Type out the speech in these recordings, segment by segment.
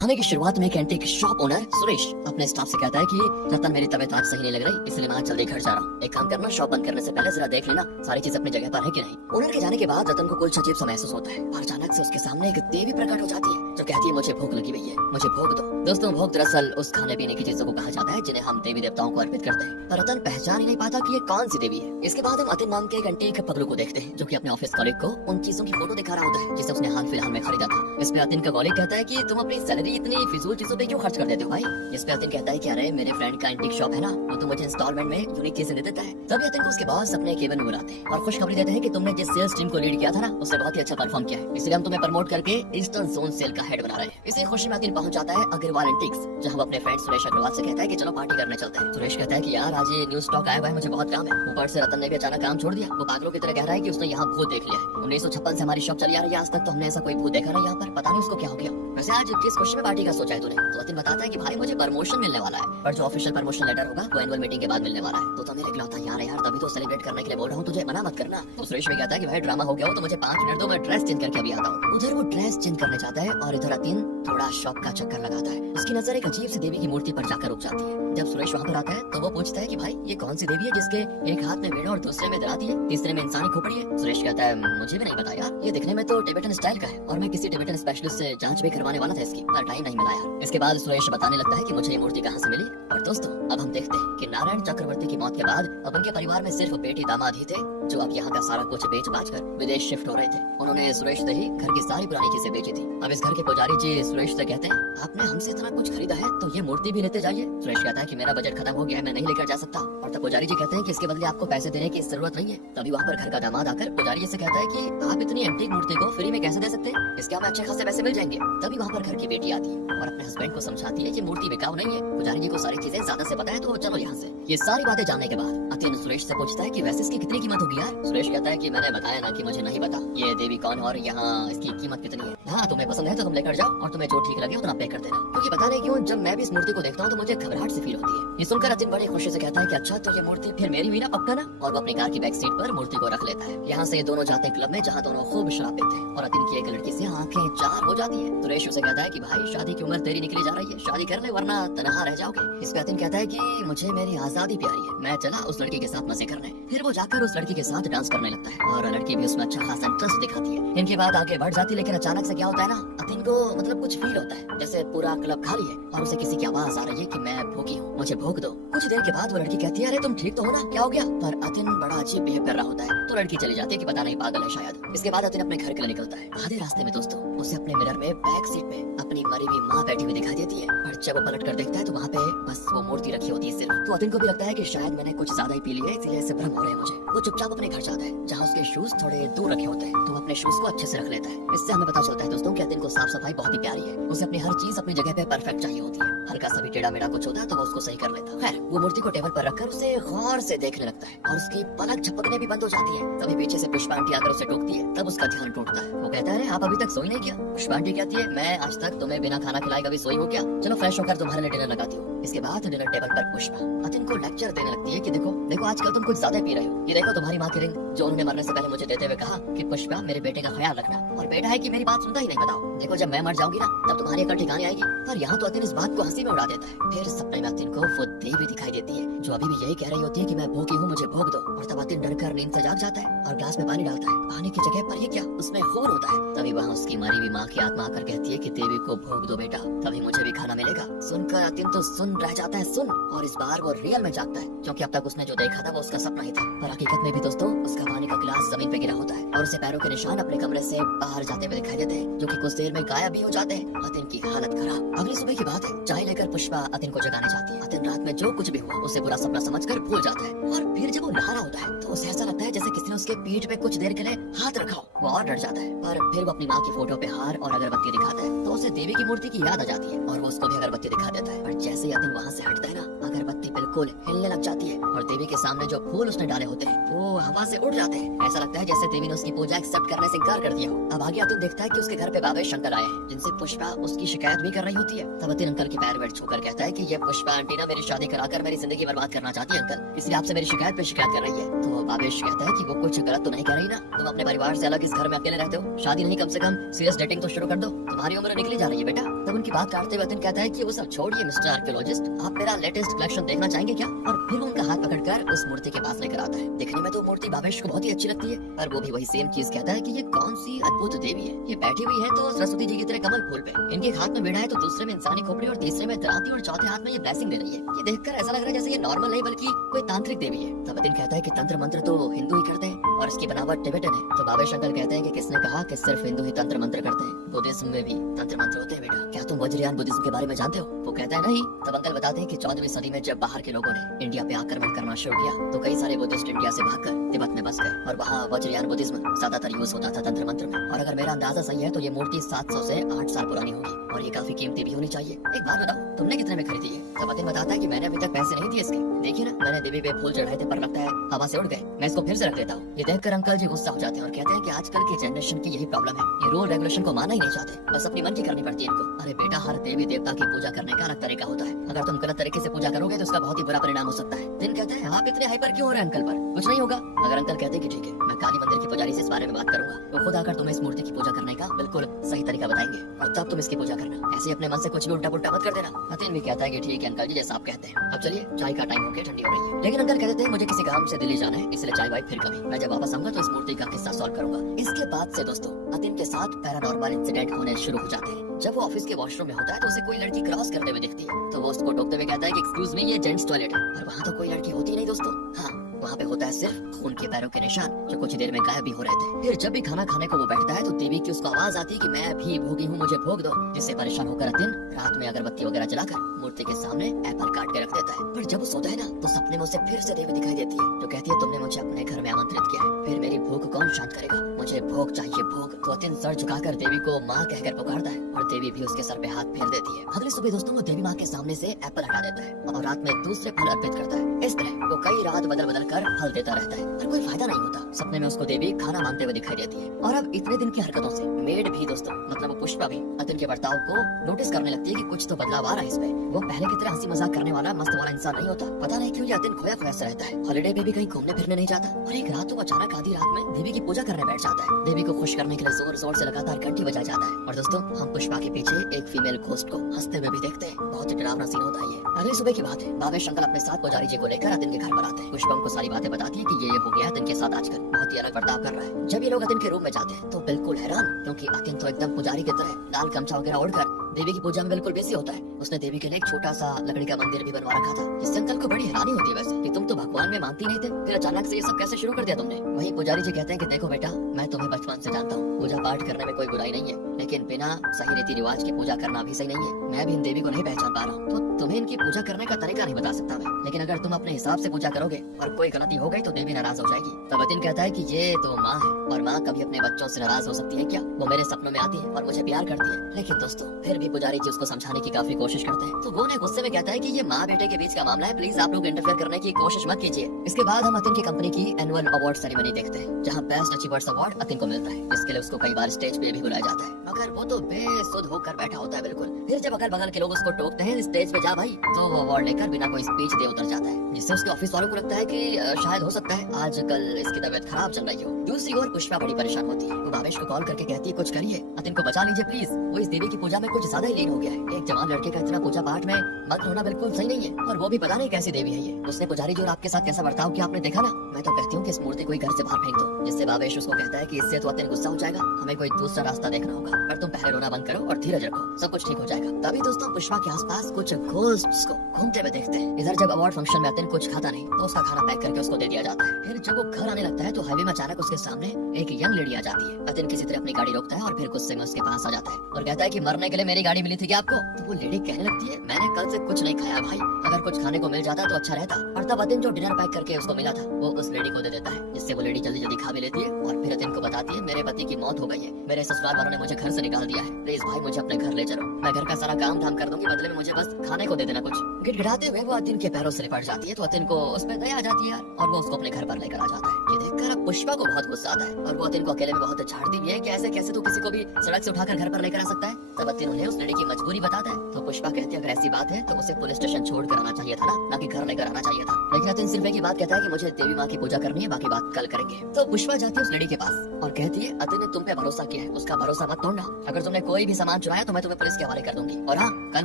खाने की शुरुआत में एक एंटीक शॉप ओनर सुरेश अपने स्टाफ से कहता है कि रतन मेरी तबीयत आज सही नहीं लग रही, इसलिए मैं आज जल्दी घर जा रहा हूँ। एक काम करना, शॉप बंद करने से पहले जरा देख लेना सारी चीज अपनी जगह पर है कि नहीं। ओनर के जाने के बाद रतन को कुछ अजीब सा महसूस होता है और अचानक से उसके सामने एक देवी प्रकट हो जाती है जो कहती है मुझे भूख लगी हुई है, मुझे भोग दो। दोस्तों, भोग दरअसल उस खाने पीने की चीजों को कहा जाता है जिन्हें हम देवी देवताओं को अर्पित करते हैं। पर रतन पहचान ही नहीं पाता कि ये कौन सी देवी है। इसके बाद हम अतिन नाम के एक एंटीक पगलू को देखते हैं जो कि अपने ऑफिस कॉलीग को उन चीजों की फोटो दिखा रहा होता है जिसे उसने हाल फिलहाल में खरीदा था। इसमें अतिन का कॉलीग कहता है कि तुम अपनी सैलरी इतनी फिजूल चीजों पे क्यों खर्च कर देते हो भाई। इस पे अतिन कहता है कि अरे मेरे फ्रेंड का एंटीक शॉप है ना, वो तो मुझे इंस्टॉलमेंट में यूनिक चीजें दे देता है। तभी अतिन को उसके बॉस अपने केबिन में बुलाते हैं और खुशखबरी देते हैं कि तुमने जिस सेल्स टीम को लीड किया था ना, उसने बहुत ही अच्छा परफॉर्म किया है, इसलिए हम तुम्हें प्रमोट करके ईस्टर्न जोन सेल का हेड बना रहे हैं। इसी खुशी में अतिन पहुंच जाता है अग्रवाल एंटीक्स, जहां वो अपने फ्रेंड सुरेश अग्रवाल से कहता है कि चलो पार्टी करने चलते हैं। सुरेश कहता है कि यार आज ये न्यू स्टॉक आया हुआ है, मुझे बहुत काम है। ऊपर से रतन ने भी अचानक काम छोड़ दिया। वो पागलों की तरह कह रहा है कि उसने यहाँ भूत देख लिया है। 1956 से हमारी शॉप चली आ रही है, आज तक तो हमने ऐसा कोई भूत देखा नहीं यहाँ पर, पता नहीं उसको क्या हो गया। वैसे आज किस खुशी में पार्टी का सोचा है तूने? तो अतिन बताता है कि भाई मुझे प्रमोशन मिलने वाला है, पर जो ऑफिशियल प्रमोशन लेटर होगा वो एनुअल मीटिंग के बाद मिलने वाला है। तो मेरे इकलौता यार है यार, तभी तो सेलिब्रेट करने के लिए बोल रहा हूँ, तुझे मना मत करना। तो सुरेश भी कहता है कि भाई ड्रामा हो गया हो तो मुझे 5 मिनट दो, मैं ड्रेस चेंज करके अभी आता हूँ। उधर वो ड्रेस चेंज करने जाता है और इधर अतिन थोड़ा शॉप का चक्कर लगाता है। उसकी नजर एक अजीब सी देवी की मूर्ति पर जाकर रुक जाती है। जब सुरेश वहाँ पर आता है तो वो पूछता है कि भाई ये कौन सी देवी है जिसके एक हाथ में वीणा और दूसरे में दराती है, तीसरे में इंसानी खोपड़ी है। सुरेश कहता है मुझे भी नहीं पता यार, ये दिखने में तो टिबेटन स्टाइल का है और मैं किसी टिबेटन स्पेशलिस्ट से जांच भी करवाने वाला था इसकी, पर टाइम नहीं मिला यार। इसके बाद सुरेश बताने लगता है कि मुझे ये मूर्ति कहाँ से मिली। और दोस्तों, अब हम देखते हैं कि नारायण चक्रवर्ती की मौत के बाद अब उनके परिवार में सिर्फ बेटी दामाद ही थे जो अब यहाँ का सारा कुछ बेच बाच कर विदेश शिफ्ट हो रहे थे। उन्होंने सुरेश से ही घर की सारी पुरानी चीजें बेची थी। अब इस घर के पुजारी जी सुरेश से कहते हैं आपने हमसे इतना कुछ खरीदा है तो ये मूर्ति भी लेते जाइए। सुरेश कहता है कि मेरा बजट खत्म हो गया है, मैं नहीं लेकर जा सकता। और तब पुजारी जी कहते हैं कि इसके बदले आपको पैसे देने की जरूरत नहीं है। तभी वहाँ पर घर का दामाद आकर पुजारी जी से कहता है कि आप इतनी एंटीक मूर्ति को फ्री में कैसे दे सकते हैं, इसके हमें अच्छे खासे पैसे मिल जाएंगे। तभी वहाँ पर घर की बेटी आती है और अपने हस्बैंड को समझाती है कि मूर्ति बिकाऊ नहीं है, पुजारी जी को सारी चीजें ज्यादा से पता है, तो चलो यहाँ से। ये सारी बातें जानने के बाद अतिन सुरेश से पूछता है कि वैसे इसकी कितनी कीमत होगी यार। सुरेश कहता है कि मैंने बताया ना कि मुझे नहीं पता ये देवी कौन है और यहाँ इसकी कीमत कितनी है। हाँ, तुम्हें पसंद है तो तुम लेकर जाओ और तुम्हें जो ठीक लगे उतना पे कर देना, क्योंकि पता नहीं क्यों जब मैं भी इस मूर्ति को देखता हूँ तो मुझे घबराहट से फील होती है। ये सुनकर अतिन बड़ी खुशी से कहता है कि अच्छा तो ये मूर्ति फिर मेरी हुई ना, पक्का ना। और वो अपनी कार की बैक सीट पर मूर्ति को रख लेता है। यहाँ से ये दोनों जाते हैं क्लब में जहाँ दोनों खूब शराब पीते हैं और अतिन की एक लड़की से आंखें चार हो जाती है। सुरेश उसे कहता है कि भाई शादी की उम्र तेरी निकली जा रही है, शादी कर ले वरना तनहा रह जाओगे। इस पे अतिन कहता है कि मुझे मेरी आजादी प्यारी है, मैं चला उस लड़की के साथ मजे करने। फिर वो जाकर उस लड़की के साथ डांस करने लगता है और लड़की भी उसमें अच्छा खासा इंटरेस्ट दिखाती है। इनके बाद आगे बढ़ जाती है, लेकिन अचानक से क्या होता है ना, अतिन को मतलब कुछ फील होता है जैसे पूरा क्लब खाली है और उसे किसी की आवाज आ रही है कि मैं भूखी हूँ, मुझे भूख दो। कुछ देर के बाद वो लड़की कहती है अरे तुम ठीक तो हो ना, क्या हो गया? पर अतिन बड़ा अजीब बिहेव कर रहा होता है तो लड़की चली जाती है कि पता नहीं पागल है शायद। इसके बाद अतिन अपने घर के लिए निकलता है। आधे रास्ते में दोस्तों उसे अपने मिरर में बैक सीट पे अपनी मरी हुई माँ बैठी हुई दिखाई देती है। पर जब वो पलट कर देखता है तो वहाँ पे बस वो मूर्ति रखी होती है सिर्फ। तो अतिन को भी लगता है कि शायद मैंने कुछ ज्यादा ही पी लिया है, इसीलिए ऐसे भ्रम हो रहे हैं मुझे। वो चुपचाप अपने घर जाता है जहाँ उसके शूज थोड़े दूर रखे होते हैं, तो वो अपने शूज को अच्छे से रख लेता है। इससे हमें पता चलता है दोस्तों कि अतिन को साफ सफाई बहुत ही प्यारी है, उसे अपनी हर चीज अपनी जगह पे परफेक्ट चाहिए होती है। हल्का सा भी टेढ़ा मेढ़ा कुछ होता है तो वो उसको सही कर लेता है। खैर, वो मूर्ति को टेबल पर रखकर उसे गौर से देखने लगता है और उसकी पलक झपकने भी बंद हो जाती है। तभी पीछे से पुष्पा आंटी आकर उसे टोकती है, तब उसका ध्यान टूटता है। वो कहता है आप अभी तक सोई नहीं क्या? पुष्पा आंटी कहती है मैं आज तक तुम्हें बिना खाना खिलाए कभी सोई हूँ क्या? चलो फ्रेश होकर तुम्हारे लिए डिनर लगाती हूँ। इसके बाद डिनर टेबल पर पुष्पा अतिन को लेक्चर देने लगती है कि देखो देखो आजकल तुम कुछ ज्यादा पी रहे हो। ये देखो तुम्हारी माँ की रिंग जो उन्होंने मरने से पहले मुझे देते हुए कहा कि पुष्पा मेरे बेटे का ख्याल रखना, और बेटा है कि मेरी बात सुनता ही नहीं। बताओ देखो जब मैं मर जाऊंगी ना तब तुम्हारी अकल ठिकाने आएगी। पर यहाँ तो अतिन इस बात को हंसी में उड़ा देता है। फिर सपने में अतिन को वो देवी दिखाई देती है जो अभी भी यही कह रही होती है कि मैं भूखी हूँ, मुझे भोग दो। और तब अतिन डरकर नींद से जाग जाता है और ग्लास में पानी डालता है। पानी की जगह पर ये क्या, उसमें खून होता है। तभी वहाँ उसकी मरी हुई माँ की आत्मा आकर कहती है कि देवी को भोग दो बेटा, तभी मुझे भी खाना मिलेगा। सुनकर अतिन तो सुन रह जाता है सुन, और इस बार वो रियल में जागता है क्योंकि अब तक उसने जो देखा था वो उसका सपना ही था। पर हकीकत में भी दोस्तों उसका पानी का गिलास जमीन पे गिरा होता है और उसे पैरों के निशान अपने कमरे से बाहर जाते हुए दिखाई देते हैं जो कि कुछ देर में गायब भी हो जाते हैं। अतिन की हालत खराब। अगली सुबह की बात है, चाय लेकर पुष्पा अतिन को जगाने जाती है। अतिन रात में जो कुछ भी हुआ उसे बुरा सपना समझकर भूल जाता है और फिर जब वो नहा रहा होता है तो उसे ऐसा लगता है जैसे किसी ने उसके पीठ पे कुछ देर के लिए हाथ रखा हो। वो और डर जाता है। पर फिर वो अपनी माँ की फोटो पे हार और अगरबत्ती दिखाता है तो उसे देवी की मूर्ति की याद आ जाती है और वो उसको भी अगरबत्ती दिखा देता है। पर जैसे ही अतिन वहाँ से हटता है ना, अगरबत्ती बिल्कुल हिलने लग जाती है और देवी के सामने जो फूल उसने डाले होते हैं वो हवा से उड़ जाते हैं। ऐसा लगता है जैसे देवी ने उसकी पूजा एक्सेप्ट करने से इनकार कर दिया हो। अब आगे अतिन देखता है कि उसके घर पे बाबा शंकर आए हैं जिनसे पुष्पा उसकी शिकायत भी कर रही होती है। तब अतिन अंकल के पैर वेट छूकर कहता है कि ये पुष्पा आंटी ना मेरी शादी कराकर मेरी जिंदगी बर्बाद करना चाहती है अंकल, इसलिए आपसे मेरी शिकायत पे शिकायत कर रही है। तो बाबेश कहता है कि वो कुछ गलत तो नहीं कह रही ना, तुम अपने परिवार से अलग इस घर में अकेले रहते हो, शादी नहीं कम से कम सीरियस डेटिंग तो शुरू कर दो, तुम्हारी उम्र निकली जा रही है बेटा। तब उनकी बात काटते हुए अतिन कहता है कि वो सब छोड़िए मिस्टर आर्कियोलॉजिस्ट, आप मेरा लेटेस्ट कलेक्शन देखना चाहेंगे क्या? और फिर वो उनका हाथ पकड़कर उस मूर्ति के पास लेकर आता है। दिखने में तो मूर्ति भावेश को बहुत ही अच्छी लगती है, पर वो भी वही सेम चीज कहता है कि ये कौन सी अद्भुत देवी है, ये बैठी हुई है तो सरस्वती जी की तरह कमल फूल पे, इनके हाथ में वीणा है तो दूसरे में इंसानी खोपड़ी और तीसरे में दराती और चौथे हाथ में ये ब्लेसिंग दे रही है। ये देखकर ऐसा लग रहा है जैसे ये नॉर्मल नहीं बल्कि कोई तांत्रिक देवी है। तब अतिन कहता है कि तंत्र मंत्र तो हिंदू ही करते हैं और इसकी बनावट टिबेटन है। तो भावेश अंकल कहते हैं कि किसने कहा कि सिर्फ हिंदू ही तंत्र मंत्र करते हैं, बुद्धिज्म में भी तंत्र मंत्र होते हैं बेटा, क्या तुम वज्रयान बुद्धिज्म के बारे में जानते हो? वो कहता है नहीं। तब अंकल बताते हैं कि 14वीं सदी में जब बाहर के लोगों ने इंडिया पे आक्रमण करना शुरू किया तो कई सारे बुद्धिस्ट इंडिया से भागकर तिब्बत में बस गए और वहाँ वज्रयान बुद्धिज्म ज्यादातर यूज होता था तंत्र मंत्र में। और अगर मेरा अंदाजा सही है तो ये मूर्ति 700 से 8 साल पुरानी होगी और ये काफी कीमती भी होनी चाहिए। एक बात बताओ, तुमने कितने में खरीदी है? तब अतिन बताता है कि मैंने अभी तक पैसे नहीं दिए इसके, देखिए ना मैंने देवी पे फूल चढ़ाए थे पर लगता है हवा से उड़ गए, मैं इसको फिर से रख देता हूँ। ये देखकर अंकल जी गुस्सा हो जाते हैं और कहते हैं कि आजकल की जनरेशन की यही प्रॉब्लम है, ये रूल रेगुलेशन को मानना ही नहीं चाहते, बस अपनी मन की करनी पड़ती है इनको। अरे बेटा, हर देवी देवता की पूजा करने का अलग तरीका होता है, अगर तुम गलत तरीके से पूजा करोगे तो उसका बहुत ही बुरा परिणाम हो सकता है। दिन कहते हैं आप इतने हाइपर क्यों हो रहे हैं अंकल पर? कुछ नहीं होगा। अगर अंकल कहते हैं कि ठीक है मैं काली मंदिर की पुजारी से इस बारे में बात करूंगा, वो खुद आकर तुम्हें इस मूर्ति की पूजा करने का बिल्कुल सही तरीका बताएंगे और तब तुम इसकी पूजा करना, ऐसे अपने मन से कुछ भी उल्टा पुल्टा मत कर देना। अतिन भी कहता है कि ठीक है अंकल जी जैसा आप कहते हैं। अब चलिए चाय का टाइम हो गया, ठंडी हो रही है। लेकिन अंकल कहते हैं मुझे किसी काम से दिल्ली जाना है, इसलिए चाय वाय फिर कभी, मैं जब वापस आऊंगा तो इस मूर्ति का किस्सा सॉल्व करूंगा। इसके बाद से दोस्तों अतिन के साथ पैरानॉर्मल इंसिडेंट होने शुरू हो जाते हैं। जब वो ऑफिस के वॉशरूम में होता है तो उसे कोई लड़की क्रॉस करते हुए दिखती है तो वो उसको टोकते हुए कहता है कि एक्सक्यूज मी, ये जेंट्स टॉयलेट है। और वहाँ तो कोई लड़की होती नहीं दोस्तों, हाँ वहाँ पे होता है सिर्फ खून के पैरों के निशान जो कुछ देर में गायब भी हो रहे थे। फिर जब भी खाना खाने को वो बैठता है तो देवी की उसको आवाज आती है कि मैं भी भोगी हूँ, मुझे भोग दो, जिससे परेशान होकर अतिन रात में अगरबत्ती वगैरह जलाकर मूर्ति के सामने एप्पल काट के रख देता है। पर जब वो सोता है ना तो सपने में उसे फिर से देवी दिखाई देती है जो कहती है तुमने मुझे अपने घर में आमंत्रित किया है, फिर मेरी भूख कौन शांत करेगा, मुझे भोग चाहिए भोग। तो अतिन सर झुकाकर देवी को माँ कहकर पुकारता है और देवी भी उसके सर पे हाथ फेर देती है। अगली सुबह दोस्तों वो देवी माँ के सामने से एप्पल हटा देता है और रात में दूसरे फल अर्पित करता है। इस तरह वो कई रात बदल बदल कर फल देता रहता है पर कोई फायदा नहीं होता। सपने में उसको देवी खाना मांगते हुए दिखाई देती है और अब इतने दिन की हरकतों से मेड भी दोस्तों मतलब वो पुष्पा भी अतिन के बर्ताव को नोटिस करने लगती है कि कुछ तो बदलाव आ रहा है इसमें। वो पहले की तरह हंसी मजाक करने वाला मस्त वाला इंसान नहीं होता। पता नहीं क्यों ये अतिन खोया खोया सा रहता है, हॉलिडे पे भी कहीं घूमने फिरने नहीं जाता और एक रात तो अचानक आधी रात में देवी की पूजा करने बैठ जाता है। देवी को खुश करने के लिए जोर जोर से लगातार घंटी बजाया जाता है और दोस्तों हम पुष्पा के पीछे एक फीमेल घोस्ट को हंसते हुए भी देखते हैं। बहुत ही डरावना सीन होता है ये। अगली सुबह की बात है, भावेश अंकल अपने साथ पुजारी जी को लेकर अतिन के घर पर आते हैं। पुष्पा उनको सारी बातें बताती है कि ये हो गया अतिन के साथ आजकल बहुत ही अलग बर्ताव कर रहा है। जब ये लोग अतिन के रूम में जाते हैं तो बिल्कुल हैरान, क्योंकि अतिन तो एकदम पुजारी की तरह लाल गमछा वगैरह ओढ़कर देवी की पूजा में बिल्कुल बिजी होता है। उसने देवी के लिए एक छोटा सा लकड़ी का मंदिर भी बनवा रखा था, जिससे अंकल को बड़ी हैरानी होती है वैसे कि तुम तो भगवान में मानती नहीं थे, फिर अचानक से ये सब कैसे शुरू कर दिया तुमने। वहीं पुजारी जी कहते हैं कि देखो बेटा मैं तुम्हें बचपन से जानता हूँ, पूजा पाठ करने में कोई बुराई नहीं है, लेकिन बिना सही रीति रिवाज की पूजा करना भी सही नहीं है। मैं भी इन देवी को नहीं पहचान पा रहा हूँ तो तुम्हें इनकी पूजा करने का तरीका नहीं बता सकता मैं, लेकिन अगर तुम अपने हिसाब से पूजा करोगे और कोई गलती हो गई तो देवी नाराज हो जाएगी। तब अतिन कहता है कि ये तो माँ है और माँ कभी अपने बच्चों से नाराज हो सकती है क्या? वो मेरे सपनों में आती है और मुझे प्यार करती है। लेकिन दोस्तों फिर भी पुजारी जी उसको समझाने की काफी कोशिश करते हैं तो वो ने गुस्से में कहता है कि ये माँ बेटे के बीच का मामला है, प्लीज आप लोग इंटरफेयर करने की कोशिश मत कीजिए। इसके बाद हम अतिन की कंपनी की एनुअल अवार्ड सेरेमनी देखते हैं जहाँ बेस्ट अचीवर्स अवार्ड अतिन को मिलता है, जिसके लिए उसको कई बार स्टेज पे भी बुलाया जाता है, मगर वो तो बेसुध होकर बैठा होता है बिल्कुल। फिर जब अगल बगल के लोग उसको टोकते हैं स्टेज पे जा भाई, तो वो अवार्ड लेकर बिना कोई स्पीच दे उतर जाता है, जिससे उसके ऑफिस वालों को लगता है कि शायद हो सकता है आजकल इसकी तबीयत खराब चल रही हो। दूसरी ओर पुष्पा बड़ी परेशान होती है, वो भावेश को कॉल करके कहती है कुछ करिए, अतिन को बचा लीजिए प्लीज, वो इस देवी की पूजा में कुछ ज्यादा ही लीन हो गया है। एक जवान लड़के का इतना पूजा पाठ में मत होना बिल्कुल सही नहीं है और वो भी पता नहीं कैसी देवी है ये। उसने पुजारी जी और आपके साथ कैसा बर्ताव किया आपने देखा ना, मैं तो कहती हूँ कि इस मूर्ति को घर से बाहर फेंक दो, जिससे भावेश उसको कहता है कि इससे तो अतिन गुस्सा हो जाएगा, हमें कोई दूसरा रास्ता देखना होगा, पर तुम पहले रोना बंद करो और धीरज रखो, सब कुछ ठीक हो जाएगा। तभी दोस्तों पुष्पा के आसपास कुछ घोस्ट्स को घूमते हुए देखते हैं। इधर जब अवार्ड फंक्शन में अतिन कुछ खाता नहीं तो उसका खाना पैक करके उसको दे दिया जाता है। फिर जब वो घर आने लगता है तो हाईवे में अचानक उसके सामने एक यंग लेडी आ जाती है। अतिन किसी तरह अपनी गाड़ी रोकता है और फिर गुस्से में उसके पास आ जाता है और कहता है कि मरने के लिए मेरी गाड़ी मिली थी क्या आपको? तो वो लेडी कहने लगती है मैंने कल से कुछ नहीं खाया भाई, अगर कुछ खाने को मिल जाता तो अच्छा रहता। और तब अतिन जो डिनर पैक करके उसको मिला था वो उस लेडी को दे देता है, जिससे वो लेडी जल्दी जल्दी खा भी लेती है और फिर अतिन को बताती है मेरे पति की मौत हो गई है, मेरे ससुराल वालों ने मुझे घर से निकाल दिया है, प्लीज भाई मुझे अपने घर ले चलो, मैं घर का सारा काम धाम कर दूंगी, बदले में मुझे बस खाने को दे देना कुछ। गिड़गिड़ाते हुए वो अतिन के पैरों से लिपट जाती है तो अतिन को उस पर दया आ जाती है और वो उसको अपने घर पर लेकर आ जाता है। ये देखकर अब पुष्पा को बहुत गुस्सा आता है और वो अतिन को अकेले में बहुत झाड़ती भी है कि ऐसे कैसे तू किसी को भी सड़क से उठाकर घर पर लेकर आ सकता है। तब अतिन उन्हें उस लड़की की मजबूरी बताता है तो पुष्पा कहती है अगर ऐसी बात है तो उसे पुलिस स्टेशन छोड़ कर आना चाहिए था ना कि घर लेकर आना चाहिए था। लेकिन अतिन सिर्फ एक ही बात कहता है कि मुझे देवी माँ की पूजा करनी है, बाकी बात कल करेंगे। तो पुष्पा जाती है उस लड़की के पास और कहती है अतिन ने तुम पे भरोसा किया है, उसका भरोसा मत तोड़ना। अगर तुमने कोई भी सामान चुराया तो मैं तुम्हें पुलिस के हवाले कर दूंगी। और हाँ, कल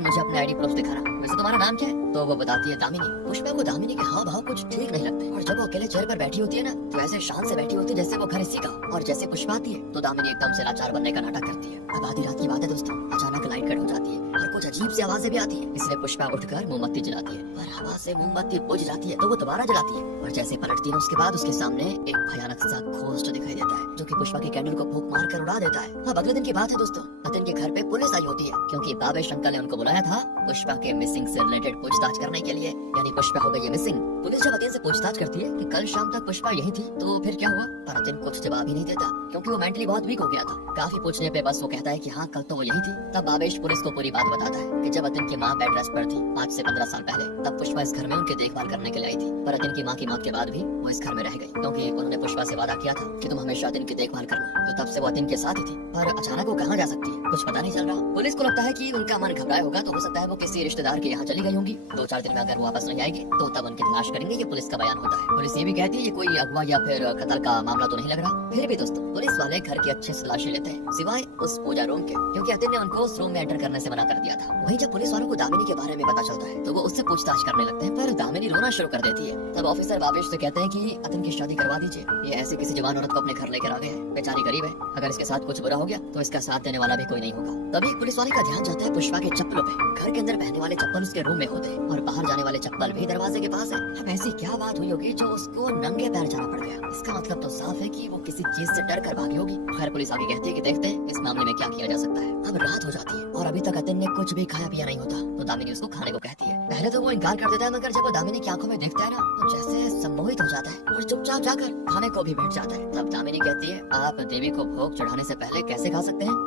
मुझे अपने आईडी प्रूफ दिखाना। वैसे तुम्हारा नाम क्या है? तो वो बताती है दामिनी। पुष्पा को दामिनी के हाव भाव कुछ ठीक नहीं लगते और जब वो अकेले चेयर पर बैठी होती है ना तो ऐसे शान से बैठी होती है जैसे वो घर इसी का। और जैसे पुष्पा आती है तो दामिनी एकदम से लाचार बनने का नाटक करती है। अब आधी रात की बात है दोस्तों, अचानक लाइट कट हो जाती है और कुछ अजीब सी आवाजें भी आती है। इसलिए पुष्पा उठकर मोमबत्ती जलाती है, पर हवा से मोमबत्ती बुझ जाती है तो वो दोबारा जलाती है और जैसे पलटती है उसके बाद उसके सामने एक भयानक सा घोस्ट दिखाई देता है जो कि पुष्पा की कैंडल को फूंक मार कर उड़ा देता है। अब अगले दिन की बात है दोस्तों, अतिन के घर पे पुलिस आई होती है क्योंकि बाबेश अंकल ने उनको बुलाया था पुष्पा के मिसिंग से रिलेटेड पूछताछ करने के लिए। यानी पुष्पा हो गई है मिसिंग। पुलिस जब अतिन से पूछताछ करती है कि कल शाम तक पुष्पा यही थी तो फिर क्या हुआ, पर अतिन कुछ जवाब ही नहीं देता क्योंकि वो मेंटली बहुत वीक हो गया था। काफी पूछने पे बस वो कहता है कि हाँ कल तो वो यही थी। तब बाबेश पुलिस को पूरी बात बताता है कि जब अतिन की माँ बेड रेस्ट पर थी आज से 15 साल पहले, तब पुष्पा इस घर में उनकी देखभाल करने के लिए आई थी। पर अतिन की माँ की मौत के बाद भी वो इस घर में रह गई क्योंकि उन्होंने पुष्पा से वादा किया था कि तुम हमेशा अतिन की देखभाल करना। तो तब से वो अतिन के साथ ही थी, पर अचानक वो कहाँ जा सकती है कुछ पता नहीं चल रहा। पुलिस को लगता है कि उनका मन घबराया होगा तो हो सकता है वो किसी रिश्तेदार के यहाँ चली गई होंगी। 2-4 दिन में अगर वो वापस नहीं आएगी तो तब उनकी तलाश करेंगे, ये पुलिस का बयान होता है। पुलिस ये भी कहती है ये कोई अगवा या फिर कत्ल का मामला तो नहीं लग रहा। फिर भी दोस्तों पुलिस वाले घर की अच्छे से तलाशी लेते हैं सिवाय उस पूजा रूम के, क्योंकि अतिन ने उनको उस रूम में एंटर करने से मना कर दिया था। वहीं जब पुलिस वालों को दामिनी के बारे में पता चलता है तो वो उससे पूछताछ करने लगते हैं, पर दामिनी रोना शुरू कर देती है। तब ऑफिसर बाबेश से कहते हैं कि अतिन की शादी करवा दीजिए, ये ऐसी किसी जवान औरत को अपने घर लेकर आ गए हैं, बेचारी गरीब है, अगर इसके साथ कुछ बुरा हो गया तो इसका साथ देने वाला भी कोई नहीं होगा। तभी पुलिस वाले का ध्यान जाता है पुष्पा के चप्पलों पे। घर के अंदर पहनने वाले चप्पल उसके रूम में होते हैं और बाहर जाने वाले चप्पल भी दरवाजे के पास है। अब ऐसी क्या बात हुई होगी जो उसको नंगे पैर जाना पड़ गया? इसका मतलब तो साफ है कि वो किसी चीज से डर कर भागी होगी। खैर पुलिस आगे कहती है कि देखते हैं इस मामले में क्या किया जा सकता है। अब रात हो जाती है और अभी तक अतिन ने कुछ भी खाया पिया नहीं होता तो दामिनी उसको खाने को कहती है। पहले तो वो इनकार कर देता है, मगर जब वो दामिनी की आंखों में देखता है ना तो जैसे सम्मोहित हो जाता है और चुपचाप जाकर खाने को भी बैठ जाता है। तब दामिनी कहती है आप देवी को भोग चढ़ाने से पहले कैसे खा सकते हैं?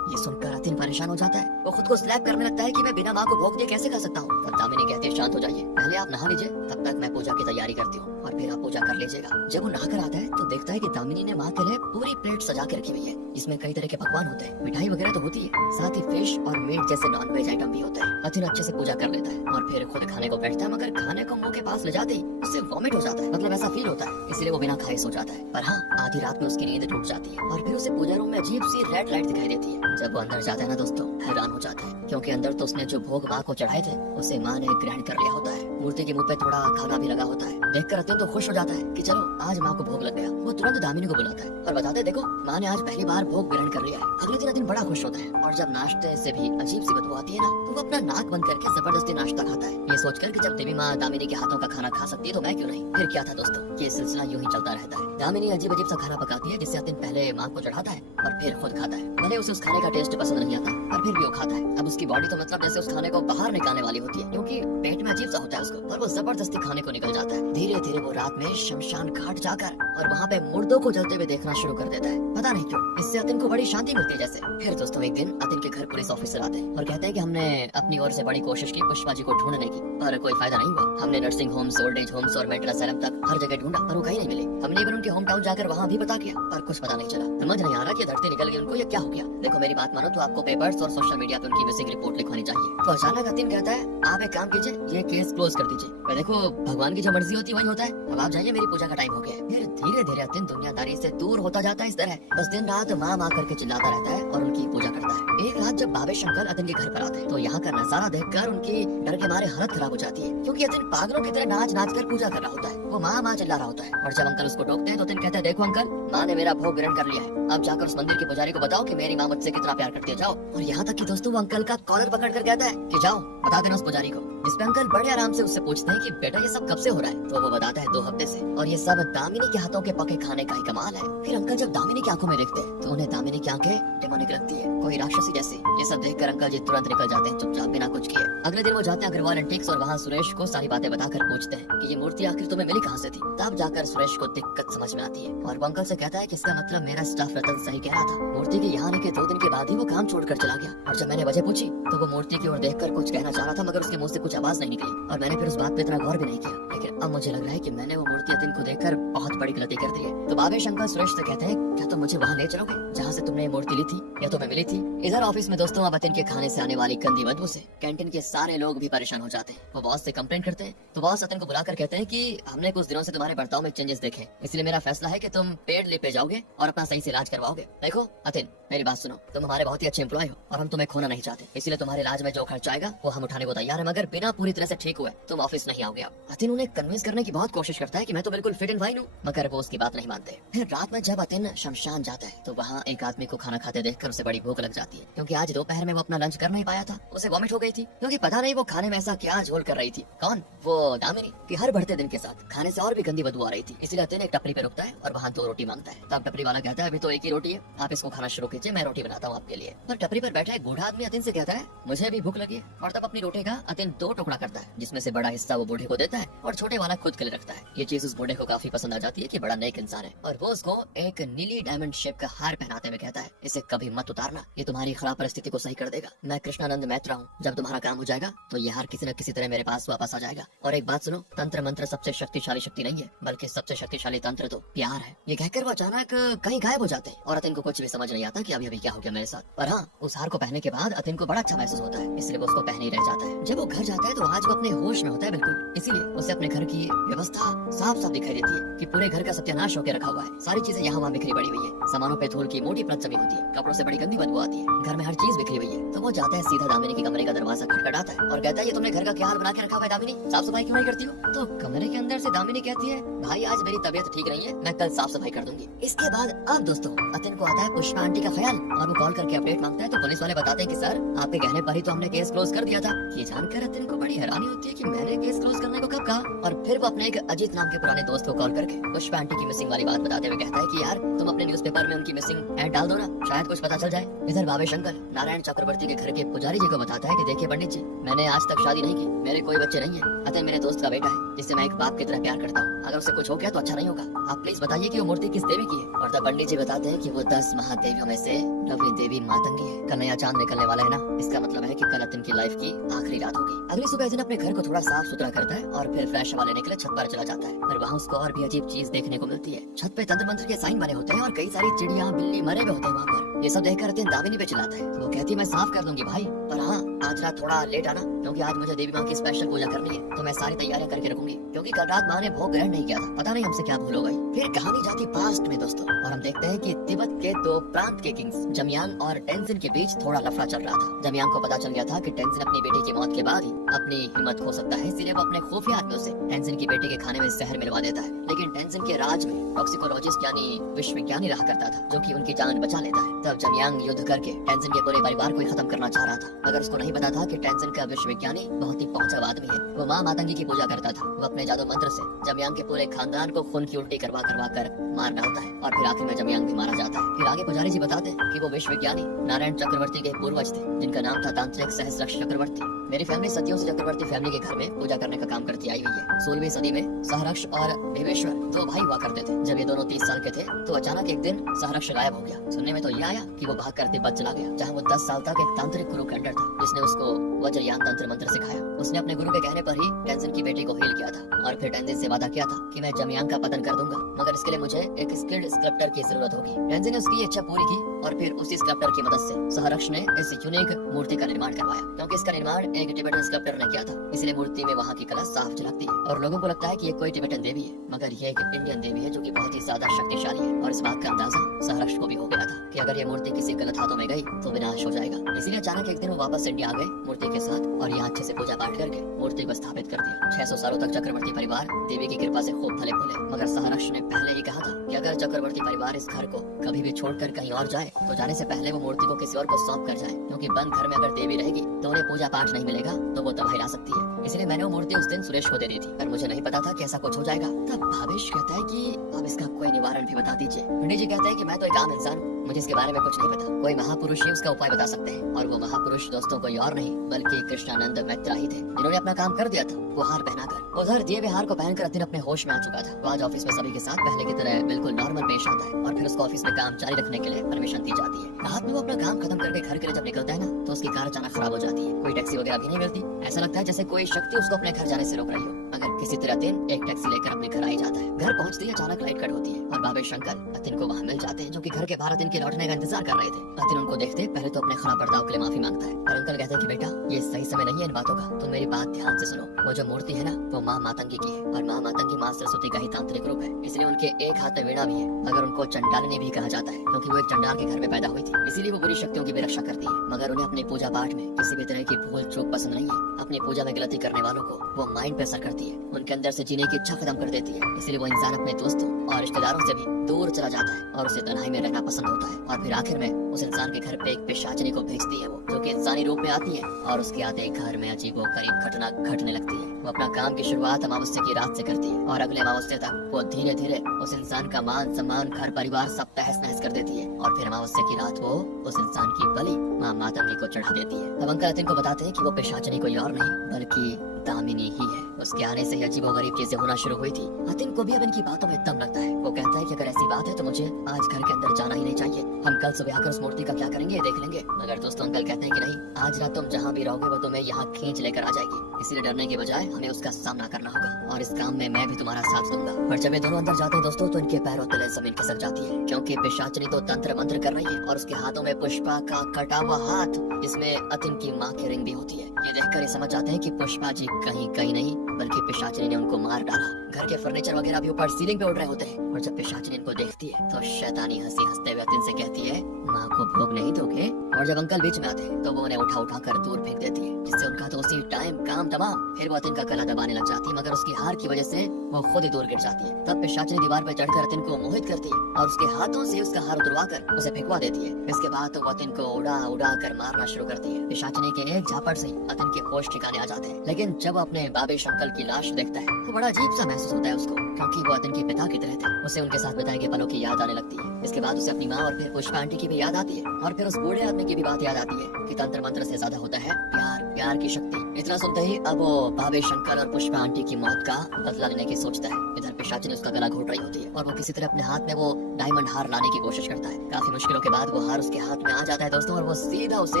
ये सुनकर अतिन परेशान हो जाता है। वो खुद को स्लैप करने लगता है कि मैं बिना माँ को भोग दिए कैसे खा सकता हूँ। तब दामिनी कहती है शांत हो जाइए, पहले आप नहा लीजिए, तब तक मैं पूजा की तैयारी करती हूँ और फिर आप पूजा कर लीजिएगा। जब वो नहाकर आता है तो देखता है कि दामिनी ने माँ के लिए पूरी प्लेट सजा के रखी हुई है जिसमें कई तरह के पकवान होते हैं, मिठाई वगैरह तो होती है, साथ ही फिश और मीट जैसे नॉन वेज आइटम भी होते हैं। अतिन अच्छे से पूजा कर लेता है और फिर खुद खाने को बैठता है, मगर खाने को मुंह के पास ले जाते ही उससे वॉमिट हो जाता है, मतलब ऐसा फील होता है, इसलिए वो बिना खाए सो जाता है। पर हाँ, आधी रात में उसकी नींद टूट जाती है और फिर उसे पूजा रूम में अजीब सी रेड लाइट दिखाई देती है। जब वो अंदर जाता है ना दोस्तों, हैरान हो जाता है क्योंकि अंदर तो उसने जो भोग माँ को चढ़ाए थे उसे माँ ने ग्रहण कर लिया होता है। मूर्ति के मुंह पे थोड़ा खाना भी लगा होता है। देखकर अतिन तो खुश हो जाता है कि चलो आज माँ को भोग लग गया। वो तुरंत दामिनी को बुलाता है और बताते देखो माँ ने आज पहली बार भोग ग्रहण कर लिया है। अगले दिन अतिन बड़ा खुश होता है और जब नाश्ते से भी अजीब सी बदबू आती है ना तो वो अपना नाक बंद करके जबरदस्ती नाश्ता खाता है, ये सोचकर कि जब देवी माँ दामिनी के हाथों का खाना खा सकती है तो मैं क्यों नहीं। फिर क्या था दोस्तों, ये सिलसिला यूं ही चलता रहता है। दामिनी अजीब अजीब सा खाना पकाती है जिससे अतिन पहले माँ को चढ़ाता है और फिर खुद खाता है। भले उसे उस खाने का टेस्ट पसंद नहीं आता पर फिर भी वो खाता है। अब उसकी बॉडी तो मतलब जैसे उस खाने को बाहर निकालने वाली होती है क्योंकि पेट में अजीब सा होता है उसको, पर वो जबरदस्ती खाने को निकल जाता है। धीरे धीरे वो रात में शमशान घाट जाकर और वहाँ पे मुर्दों को जलते हुए देखना शुरू कर देता है। पता नहीं क्यों इससे अतिन को बड़ी शांति मिलती है जैसे। फिर दोस्तों एक दिन अतिन के घर पुलिस ऑफिसर आते हैं और कहते हैं कि हमने अपनी ओर से बड़ी कोशिश की पुष्पा जी को ढूंढने की, पर कोई फायदा नहीं हुआ। हमने nursing homes, old age homes और मेंटल असाइलम तक हर जगह ढूंढा पर वो कहीं नहीं मिले। हमने इवन उनके होम टाउन जाकर वहाँ भी पता किया पर कुछ पता नहीं चला। समझ नहीं आ रहा कि धरती निकल गई उनको, ये क्या हो गया। देखो मेरी बात मानो तो आपको पेपर्स और सोशल मीडिया पे उनकी मिसिंग रिपोर्ट लिखवानी चाहिए। तो अचानक अतिन कहता है आप एक काम कीजिए, ये केस क्लोज कर दीजिए। मैं देखो भगवान की जो मर्जी होती है वही होता है, अब आप जाइए, मेरी पूजा का टाइम हो गया है। फिर धीरे धीरे अतिन दुनियादारी से दूर होता जाता है। इस तरह बस दिन रात माँ माँ करके चिल्लाता रहता है और उनकी पूजा करता है। एक रात जब बाबेश अंकल अतिन के घर पर आते हैं तो यहाँ का नजारा देखकर उनकी डर के मारे हालत खराब हो जाती है क्योंकि अतिन पागलों की तरह नाच नाच कर पूजा कर रहा होता है। वो माँ माँ चिल्ला रहा होता है और जब अंकल उसको टोकते हैं तो अतिन कहता है देखो अंकल, माँ ने मेरा भोग ग्रहण कर लिया है, अब जाकर उस मंदिर के पुजारी को बताओ कि मेरी माँ मुझसे कितना प्यार करती है, जाओ। और यहाँ तक कि दोस्तों वो अंकल का कॉलर पकड़ कर कहता है कि जाओ बता देना उस पुजारी को। जिसपे अंकल बड़े आराम से उससे पूछते हैं कि बेटा ये सब कब से हो रहा है, तो वो बताता है 2 हफ्ते से, और ये सब दामिनी के हाथों के पके खाने का ही कमाल है। फिर अंकल जब दामिनी की आंखों में देखते हैं तो उन्हें दामिनी की आंखें डेमोनिक लगती है, कोई राक्षसी जैसी। ये सब देखकर अंकल जी तुरंत निकल जाते हैं चुपचाप बिना कुछ किए। अगले दिन वो जाते हैं अग्रवाल एंटीक्स और वहाँ सुरेश को सारी बातें बताकर पूछते हैं कि ये मूर्ति आखिर तुम्हें मिली कहाँ से थी। तब जाकर सुरेश को दिक्कत समझ में आती है और वो अंकल से कहता है कि इसका मतलब मेरा स्टाफ रतन सही कह रहा था, मूर्ति के यहाँ आने के 2 दिन के बाद ही वो काम छोड़कर चला गया। और जब मैंने वजह पूछी तो वो मूर्ति की ओर देखकर कुछ कहना चाह रहा था, मगर उसके मुंह से कुछ आवाज नहीं निकली और मैंने फिर उस बात पे इतना गौर भी नहीं किया। लेकिन अब मुझे लग रहा है कि मैंने वो मूर्ति अतिन को देखकर बहुत बड़ी गलती कर दी है। तो भावेश अंकल सुरेश से कहते हैं, क्या तुम मुझे वहाँ ले चलोगे जहाँ से तुमने ये मूर्ति ली थी या तुम्हें मिली थी? इधर ऑफिस में दोस्तों अब अतिन के खाने से आने वाली गंदी बदबू से कैंटीन के सारे लोग भी परेशान हो जाते हैं। वो बॉस से कंप्लेन करते हैं। तो बॉस अतिन को बुलाकर कहते हैं कि हमने कुछ दिनों से तुम्हारे बर्ताव में चेंजेस देखे, इसलिए मेरा फैसला है कि तुम पेड लीव पे जाओगे और अपना सही से इलाज करवाओगे। देखो अतिन, मेरी बात सुनो, तुम हमारे बहुत ही अच्छे एम्प्लॉय हो और हम तुम्हें खोना नहीं चाहते, इसलिए तुम्हारे इलाज में जो खर्च आएगा वो हम उठाने को तैयार है, मगर बिना पूरी तरह से ठीक हुए तुम ऑफिस नहीं आओगे। अतिन उन्हें कन्विंस करने की बहुत कोशिश करता है कि मैं तो बिल्कुल फिट एंड फाइन हूँ, मगर वो उसकी बात नहीं मानते। फिर रात में जब अतिन शमशान जाता है तो वहाँ एक आदमी को खाना खाते देखकर उसे बड़ी भूख लग जाती है, क्योंकि आज दोपहर में वो अपना लंच कर नहीं पाया था। उसे वॉमिट हो गई थी, क्योंकि पता नहीं वो खाने में ऐसा क्या झोल कर रही थी। कौन? वो दामिनी, कि हर बढ़ते दिन के साथ खाने से और भी गंदी बदबू आ रही थी। इसलिए अतिन एक टपरी पे रुकता है और वहाँ 2 रोटी मांगता है। तब टपरी वाला कहता है, अभी तो एक ही रोटी है, आप इसको खाना शुरू कीजिए, मैं रोटी बनाता हूँ आपके लिए। पर टपरी पर बैठा एक बूढ़ा आदमी अतिन से कहता है, मुझे भी भूख लगी है, और तब अपनी रोटी का अतिन 2 टुकड़ा करता है, जिसमें से बड़ा हिस्सा वो बूढ़े को देता है और छोटे वाला खुद के लिए रखता है। ये चीज उस बूढ़े को काफी पसंद आ जाती है कि बड़ा नेक इंसान है, और वो उसको एक नीली डायमंड शेप का हार पहनाते हुए कहता है, इसे कभी मत उतारना, ये तुम्हारी खराब परिस्थिति को सही कर देगा। मैं कृष्णानंद मैत्रा हूँ, जब तुम्हारा काम हो जाएगा तो ये हार किसी न किसी तरह मेरे पास वापस आ जाएगा। और एक बात सुनो, तंत्र मंत्र सबसे शक्तिशाली शक्ति नहीं है, बल्कि सबसे शक्तिशाली तंत्र तो प्यार है। ये कहकर वो अचानक कहीं गायब हो जाते हैं और अतिन को कुछ भी समझ नहीं आता कि अभी क्या हो गया मेरे साथ। पर हाँ, उस हार को पहनने के बाद अतिन को बड़ा अच्छा महसूस होता है, इसलिए वो उसको पहने ही रह जाता है। जब वो घर जाता है तो आज वो अपने होश में होता है बिल्कुल, इसीलिए उसे अपने घर की व्यवस्था साफ साफ दिखाई देती है कि पूरे घर का सत्यानाश होकर रखा हुआ है। सारी चीजें यहाँ वहाँ बिखरी पड़ी हुई है, सामानों पे धूल की मोटी परत जमी होती है, कपड़ों से बड़ी गंदी बदबू आती है, घर में हर चीज बिखरी हुई है। तो वो जाता है सीधा दामिनी के कमरे का दरवाजा खटखटाता है और कहता है, ये तुमने घर का क्या हाल बना के रखा हुआ है दामिनी, साफ सफाई क्यों नहीं करती हो? तो कमरे के अंदर से दामिनी कहती है, भाई आज मेरी तबीयत ठीक नहीं है, मैं कल साफ सफाई कर दूंगी। इसके बाद अब दोस्तों अतिन को आता है पुष्पा आंटी का ख्याल और वो कॉल करके अपडेट मांगता है। तो पुलिस वाले बताते हैं कि सर आपके कहने पर ही तो हमने केस क्लोज कर दिया था। ये जानकर अतिन को बड़ी हैरानी होती है कि मैंने केस क्लोज करने को कब कहा, और फिर वो अपने एक अजीत नाम के पुराने दोस्त को कॉल करके पुष्पा आंटी की मिसिंग वाली बात बताते हुए कहता है कि यार तुम अपने न्यूज़पेपर में उनकी मिसिंग ऐड डाल दो ना, शायद कुछ पता चल जाए। इधर भावेश अंकल नारायण चक्रवर्ती के घर के पुजारी जी को बताता है कि देखिए पंडित जी, मैंने आज तक शादी नहीं की, मेरे कोई बच्चे नहीं है, अतिन मेरे दोस्त का बेटा है जिससे मैं एक बाप की तरह प्यार करता हूँ, अगर उससे कुछ हो गया तो अच्छा नहीं होगा, आप प्लीज बताइए कि वो मूर्ति किस देवी की है। और तब पंडित जी बताते हैं कि वो 10 महादेवियों में से 9वीं देवी मातंगी है। कल नया चांद निकलने वाला है ना, इसका मतलब है कि कल अतिन की लाइफ की आखिरी रात होगी। अगली सुबह अतिन अपने घर को थोड़ा साफ सुथरा करता है और फिर फ्रेश हवा लेने के लिए छत पर चला जाता है। पर वहाँ उसको और भी अजीब चीज देखने को मिलती है। छत पे तंत्र मंत्र के साइन बने होते हैं और कई सारी चिड़िया बिल्ली मरे हुए होते हैं वहाँ पर। ये सब देखकर अतिन दामिनी पे चिल्लाता है। तो वो कहती है, मैं साफ कर दूंगी भाई, पर हाँ आज रात थोड़ा लेट आना, क्योंकि आज मुझे देवी माँ की स्पेशल पूजा करनी है, तो मैं सारी तैयारियां करके रखूंगी, क्योंकि कल रात माँ ने भोग ग्रहण नहीं किया था, पता नहीं हमसे क्या भूल हो गई। फिर कहानी जाती पास्ट में दोस्तों, और हम देखते हैं कि तिब्बत के 2 प्रांत के किंग्स जमयांग और टेंजिन के बीच थोड़ा लफड़ा चल रहा था। जमयांग को पता चल गया था कि टेंजिन अपनी बेटी की मौत के बाद ही अपनी हिम्मत खो सकता है, इसलिए वो अपने खुफिया आदमियों से टेंजिन की बेटी के खाने में जहर मिलवा देता है। लेकिन टेंजिन के राज में टॉक्सिकोलॉजिस्ट यानी विश्व विज्ञानी रहा करता था, जो कि उनकी जान बचा लेता है। तब जमयांग युद्ध करके टेंजिन के पूरे परिवार को खत्म करना चाह रहा था, मगर उसको नहीं पता था कि टेंजिन का विश्व विज्ञानी बहुत ही पहुंचा आदमी है। वो माँ मातंगी की पूजा करता था। वो अपने जादू मंत्र से जमयांग के पूरे खानदान को खून की उल्टी करवा कर मार डालता है और फिर आखिर में जमयांग भी मारा जाता है। फिर आगे पुजारी जी बताते हैं कि वो विश्व विज्ञानी नारायण चक्रवर्ती के पूर्वज थे, जिनका नाम था तांत्रिक सहस्त्रक्ष चक्रवर्ती। मेरी फैमिली सदियों से चक्रवर्ती फैमिली के घर में पूजा करने का काम करती आई हुई है। 16वीं सदी में सहरक्ष और देवेश्वर 2 भाई हुआ करते थे। जब ये दोनों 30 साल के थे तो अचानक एक दिन सहरक्ष गायब हो गया। सुनने में तो ये आया कि वो भागकर तिब्बत चला गया, जहाँ वो 10 साल तक एक तांत्रिक गुरु के अंडर था, जिसने उसको वज्रयान तंत्र मंत्र सिखाया। उसने अपने गुरु के कहने पर ही टेंजिन की बेटी को हील किया था और फिर टेंजिन से वादा किया था कि मैं जमयांग का पतन कर दूंगा, मगर इसके लिए मुझे एक स्किल्ड स्कल्प्टर की जरूरत होगी। टेंजिन ने उसकी इच्छा पूरी की और फिर उसी स्कल्प्टर की मदद से सहरक्ष ने इस यूनिक मूर्ति का निर्माण करवाया, क्योंकि इसका निर्माण एक टिबेटन स्कल्प्टर ने किया था, इसलिए मूर्ति में वहाँ की कला साफ झलकती है और लोगों को लगता है कि ये कोई टिबेटन देवी है, मगर ये एक इंडियन देवी है जो कि बहुत ही ज्यादा शक्तिशाली है। और इस बात का अंदाजा सहरक्ष को भी हो गया था कि अगर ये मूर्ति किसी गलत हाथों में गई तो विनाश हो जाएगा। इसलिए अचानक एक दिन वो वापस इंडिया आ गए मूर्ति के साथ और यहाँ अच्छे से पूजा पाठ करके मूर्ति को स्थापित कर दिया। 600 सालों तक चक्रवर्ती परिवार देवी की कृपा से खूब फले फूले, मगर सहरक्ष ने पहले ही कहा था कि अगर चक्रवर्ती परिवार इस घर को कभी भी छोड़कर कहीं और जाए तो जाने से पहले वो मूर्ति को किसी और को सौंप कर जाए, क्योंकि बंद घर में अगर देवी रहेगी तो उन्हें पूजा पाठ नहीं मिलेगा तो वो तबाही ला सकती है। इसलिए मैंने वो मूर्ति उस दिन सुरेश को दे दी थी, पर मुझे नहीं पता था कि ऐसा कुछ हो जाएगा। तब भावेश कहता है कि अब इसका कोई निवारण भी बता दीजिए। पंडित जी कहते हैं कि मैं तो एक आम इंसान हूँ, मुझे इसके बारे में कुछ नहीं पता। कोई महापुरुष ही उसका उपाय बता सकते हैं, और वो महापुरुष दोस्तों कोई और नहीं बल्कि कृष्णानंद मैत्रा ही थे, जिन्होंने अपना काम कर दिया था वो हार पहनाकर। उधर दिए हुए हार को पहनकर अतिन अपने होश में आ चुका था। वो आज ऑफिस में सभी के साथ पहले की तरह बिल्कुल नॉर्मल पेश आता है, और फिर उसको ऑफिस में काम जारी रखने के लिए परमिशन दी जाती है। रात में वो अपना काम खत्म करके घर के लिए जब निकलता है ना, तो उसकी कार अचानक खराब हो जाती है। कोई टैक्सी वगैरह भी नहीं मिलती। ऐसा लगता है जैसे कोई शक्ति उसको अपने घर जाने से रोक रही हो। अगर किसी तरह अतिन एक टैक्सी लेकर अपने घर आ ही जाता है। घर पहुंचते ही अचानक लाइट कट होती है और बाबे शंकर अतिन को वहाँ मिल जाते हैं, जो कि घर के बाहर अतिन के लौटने का इंतजार कर रहे थे। अतिन उनको देखते पहले तो अपने खराब बर्ताव के लिए माफी मांगता है, और अंकल कहते हैं कि बेटा ये सही समय नहीं है इन बातों का, तुम मेरी बात ध्यान से सुनो। वो जो मूर्ति है ना, वो माँ मातंगी की है, और माँ मातंगी माँ सरस्वती का ही तांत्रिक रूप है। इसलिए उनके एक हाथ में वीणा भी है, मगर उनको चंडालिनी भी कहा जाता है, क्योंकि वो एक चंडाल के घर में पैदा हुई थी। इसीलिए वो बुरी शक्तियों की भी रक्षा करती है। मगर उन्हें अपनी पूजा पाठ में किसी भी तरह की भूल चूक पसंद नहीं है। अपनी पूजा में गलती करने वालों को वो माइंड पे असर करती है, उनके अंदर से जीने की इच्छा खत्म कर देती है। इसलिए वो इंसान अपने दोस्तों और रिश्तेदारों से भी दूर चला जाता है, और उसे तन्हाई में रहना पसंद होता है। और फिर आखिर में उस इंसान के घर पे एक पिशाचिनी को भेजती है, वो जो कि इंसानी रूप में आती है, और उसके आते घर में अजीबोगरीब घटना घटने लगती है। वो अपना काम की शुरुआत अमावस्या की रात से करती है, और अगले अमावस्या तक वो धीरे धीरे उस इंसान का मान सम्मान घर परिवार सब तहस नहस कर देती है। और फिर अमावस्या की रात वो उस इंसान की बलि माँ मातंगी को चढ़ा देती है। तब अंकल अतिन को बताते हैं कि वो पिशाचिनी कोई और नहीं बल्कि दामिनी ही है। उसके आने से ही अजीबोगरीब चीजें होना शुरू हुई थी। अतिन को भी अब इनकी बातों में दम लगता है। वो कहता है कि अगर ऐसी बात है तो मुझे आज घर के अंदर जाना ही नहीं चाहिए। हम कल सुबह आकर उस मूर्ति का क्या करेंगे देख लेंगे। मगर दोस्तों अंकल कहते हैं कि नहीं, आज रात तुम जहाँ भी रहोगे वो तुम्हें यहाँ खींच लेकर आ जाएगी। इसलिए डरने के बजाय हमें उसका सामना करना होगा, और इस काम में मैं भी तुम्हारा साथ दूंगा। पर जब ये दोनों अंदर जाते हैं दोस्तों, तो इनके पैरों तले जमीन खिसक जाती है, क्योंकि पिशाचिनी तो तंत्र मंत्र कर रही है, और उसके हाथों में पुष्पा का कटा हुआ हाथ, जिसमें अतिन की माँ की रिंग भी होती है। ये देखकर ये समझ जाते हैं कि पुष्पा जी कहीं कहीं नहीं बल्कि पिशाचिनी ने उनको मार डाला। घर के फर्नीचर वगैरह भी ऊपर सीलिंग पे उड़ रहे होते हैं, और जब पिशाचिनी इनको देखती है तो शैतानी हंसी हंसते हुए अतिन से कहती है, माँ को भोग नहीं दोगे? और जब अंकल बीच में आते हैं तो वो उन्हें उठा उठा कर दूर फेंक देती है, जिससे उनका तो उसी टाइम काम तमाम। फिर वो अतिन का गला दबाने लग जाती है, मगर उसकी हार की वजह से वो खुद ही दूर गिर जाती है। तब पिशाचिनी दीवार पर चढ़कर अतिन को मोहित करती है, और उसके हाथों से उसका हार उतरवा कर उसे फेंकवा देती है। इसके बाद तो वो अतिन को उड़ा उड़ा कर मारना शुरू करती है। पिशाचिनी के एक झापड़ से अतिन के होश ठिकाने आ जाते हैं। लेकिन जब अपने बाबे शंकर की लाश देखता है तो बड़ा अजीब सा महसूस होता है उसको, क्योंकि वो अतिन के पिता की तरह थे। उसे उनके साथ बिताए गए पलों की याद आने लगती है। इसके बाद उसे अपनी माँ और फिर पुष्पा आंटी की भी याद आती है, और फिर उस बूढ़े आदमी की भी बात याद आती है कि तंत्र मंत्र से ज्यादा होता है प्यार, प्यार की शक्ति। इतना सुनते ही अब वो बाबे शंकर और पुष्पा आंटी की मौत का बदला लेने की सोचता है। इधर पिशाचिनी उसका गला घोट रही होती है, और वो किसी तरह अपने हाथ में वो डायमंड हार लाने की कोशिश करता है। काफी मुश्किलों के बाद वो हार उसके हाथ में आ जाता है दोस्तों, और वो सीधा उसे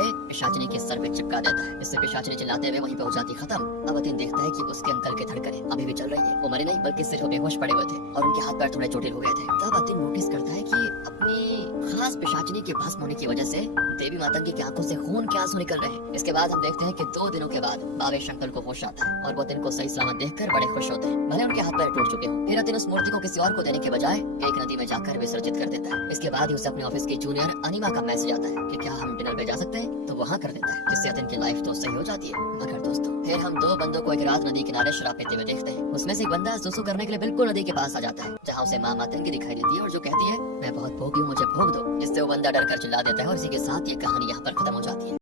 पिशाचिनी के सर पे चिपका देता है। इससे पिशाचिनी चिल्लाते हुए वहीं पे हो जाती खत्म। अब अतिन देखता है कि उसके अंकल के धड़कनें अभी भी चल रही है। वो मरे नहीं बल्कि सिर्फ बेहोश पड़े हुए थे, और उनके हाथ पैर थोड़े चोटिल हो गए थे। तब अतिन नोटिस करता है कि अपनी खास पिशाचिनी के भस्म होने की वजह से देवी मातंगी की आंखों से खून के आंसू निकल रहे हैं। इसके बाद हम देखते हैं कि 2 दिनों के बाद बाबे शंकर को होश आता है, और वो अतिन को सही सलामत देखकर बड़े खुश होते हैं, भले उनके हाथ पैर टूट चुके हों। फिर अतिन उस मूर्ति को किसी और को देने के बजाय एक नदी में जाकर विसर्जित कर देता है। इसके बाद ही उसे अपने ऑफिस की जूनियर अनिमा का मैसेज आता है कि क्या हम डिनर पे जा सकते हैं, तो वहाँ कर देता है, जिससे अतिन की लाइफ तो सही हो जाती है। मगर दोस्तों फिर हम 2 बंदों को एक रात नदी किनारे शराब पीते हुए देखते हैं। उसमें से एक बंदा सुसु करने के लिए बिल्कुल नदी के पास आ जाता है, जहाँ उसे माँ मातंगी दिखाई देती है, और जो कहती है मैं बहुत भोगी हूँ, मुझे भोग दो। जिससे वो बंदा डर कर चिल्ला देता है, और इसी के साथ ये कहानी यहाँ पर खत्म हो जाती है।